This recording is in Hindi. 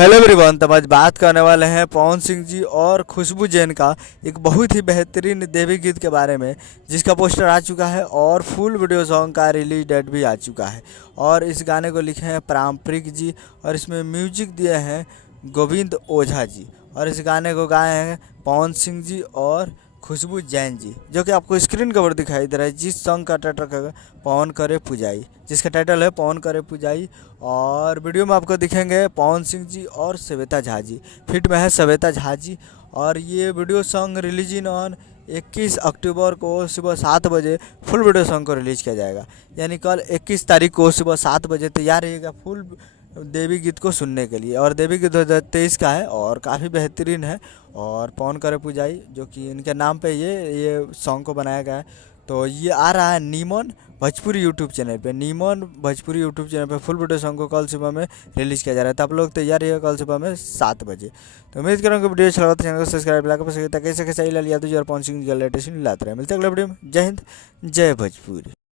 Hello everyone. तो आज बात करने वाले हैं पवन सिंह जी और खुशबू जैन का एक बहुत ही बेहतरीन देवी गीत के बारे में, जिसका पोस्टर आ चुका है और फुल वीडियो सॉन्ग का रिलीज डेट भी आ चुका है। और इस गाने को लिखे हैं पारंपरिक जी और इसमें म्यूजिक दिए हैं गोविंद ओझा जी। और इस गाने को गाए हैं पवन सिंह जी और खुशबू जैन जी, जो कि आपको स्क्रीन कवर दिखाई दे रहा है। जिस सॉन्ग का टाइटल है पवन करे पुजाई, जिसका टाइटल है पवन करे पुजाई। और वीडियो में आपको दिखेंगे पवन सिंह जी और श्वेता झा जी, फिट में है श्वेता झा जी। और ये वीडियो सॉन्ग रिलीजिंग ऑन 21 अक्टूबर को सुबह 7 बजे फुल वीडियो सॉन्ग को रिलीज़ किया जाएगा। यानी कल 21 तारीख को सुबह 7 बजे तैयार रहिएगा फुल देवी गीत को सुनने के लिए। और देवी गीत 2023 का है और काफ़ी बेहतरीन है। और पवन करे पुजाई जो कि इनके नाम पे ये सॉन्ग को बनाया गया है। तो ये आ रहा है नीमन भोजपुरी यूट्यूब चैनल पे, नीमन भोजपुरी यूट्यूब चैनल पे फुल वीडियो सॉन्ग को कल सुबह में रिलीज़ किया जा रहा है। तो आप लोग तैयार रहिएगा कल सुबह में 7 बजे। तो उम्मीद करूँगा वीडियो अच्छा लगा तो चैनल को सब्सक्राइब लगा कर सकते, कैसे कैसे लाल यादव जी और पवन सिंह जी का लेटेस्ट लाते रहे। मिलते हैं अगले वीडियो में। जय हिंद, जय भोजपुरी।